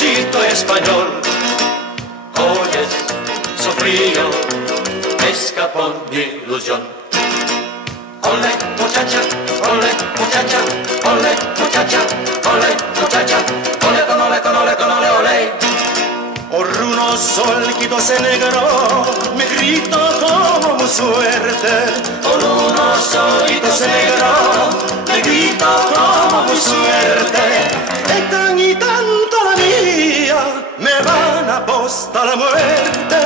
mocito español. Oyes, sofrío, escapó mi ilusión. Ole, muchacha, ole, muchacha, ole, muchacha, ole, muchacha, ole, con ole, con ole, con ole, ole. Por unos solquitos en negro me grito como mi suerte. Por unos solquitos en negro me grito como mi suerte. Es y tanto la mía, me van a apostar la muerte.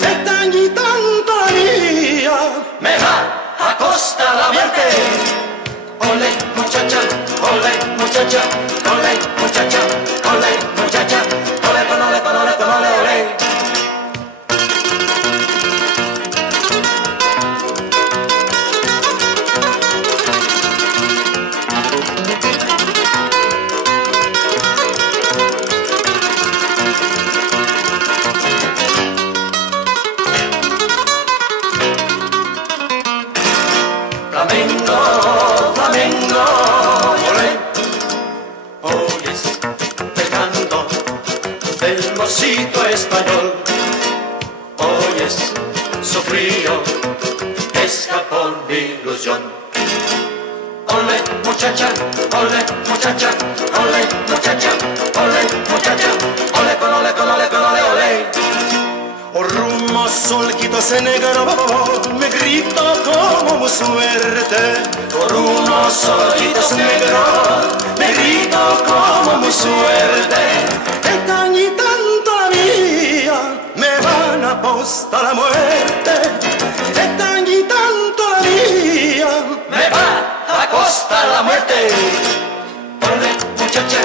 Es y tanto la mía, me va a costar la muerte. Ole, muchacha, ole, muchacha, ole, muchacha, ole, muchacha, ole, con ole, con ole, con ole, ole. Flamenco, flamenco, ole. Oyes el canto del mocito español. Oyes su frío, escapó mi ilusión. Ole, muchacha, ole, muchacha, ole, muchacha, ole, muchacha, ole, con ole, con ole, con ole, ole. por unos solquitos en negro me grito como mi suerte. Por unos solquitos negros me grito como mi suerte. Es y tanto la mía, me van a apostar la muerte. Es y tanto la mía, Me va a costar la muerte. Ole, muchacha,